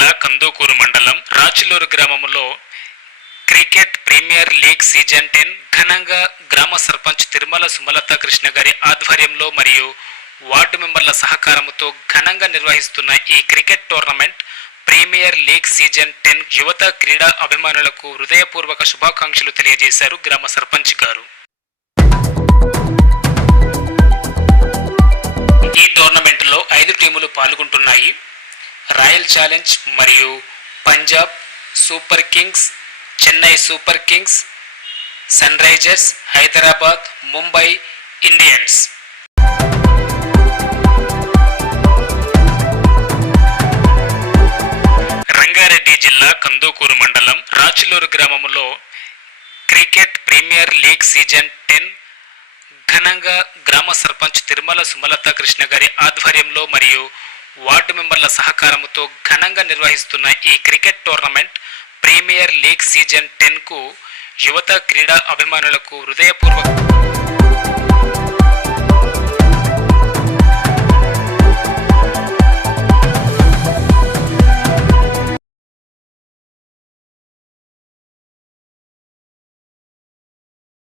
జిల్లా కందుకూరు మండలం రాచులూరు గ్రామంలో క్రికెట్ ప్రీమియర్ లీగ్ సీజన్ 10 ఘనంగా గ్రామ సర్పంచ్ తిరుమల సుమలత కృష్ణ గారి ఆధ్వర్యంలో మరియు వార్డు మెంబర్ల సహకారంతో ఘనంగా నిర్వహిస్తున్న ఈ cricket tournament premier league season 10 యువత క్రీడా అభిమానులకు హృదయపూర్వక శుభాకాంక్షలు తెలియజేశారు గ్రామ సర్పంచ్ గారు. ఈ టోర్నమెంట్లో 5 టీములు పాల్గొంటున్నాయి. రాయల్ ఛాలెంజ్ మరియు Punjab Super Kings, Chennai Super Kings, Sunrisers Hyderabad, Mumbai Indians. Rangareddy జిల్లా కందుకూరు మండలం రాచులూరు గ్రామంలో క్రికెట్ ప్రీమియర్ లీగ్ సీజన్ 10 ఘనంగా గ్రామ సర్పంచ్ తిరుమల సుమలత కృష్ణ గారి ఆధ్వర్యంలో మరియు వార్డు మెంబర్ల సహకారంతో ఘనంగా నిర్వహిస్తున్న ఈ cricket tournament premier league season 10కు యువత క్రీడా అభిమానులకు హృదయపూర్వక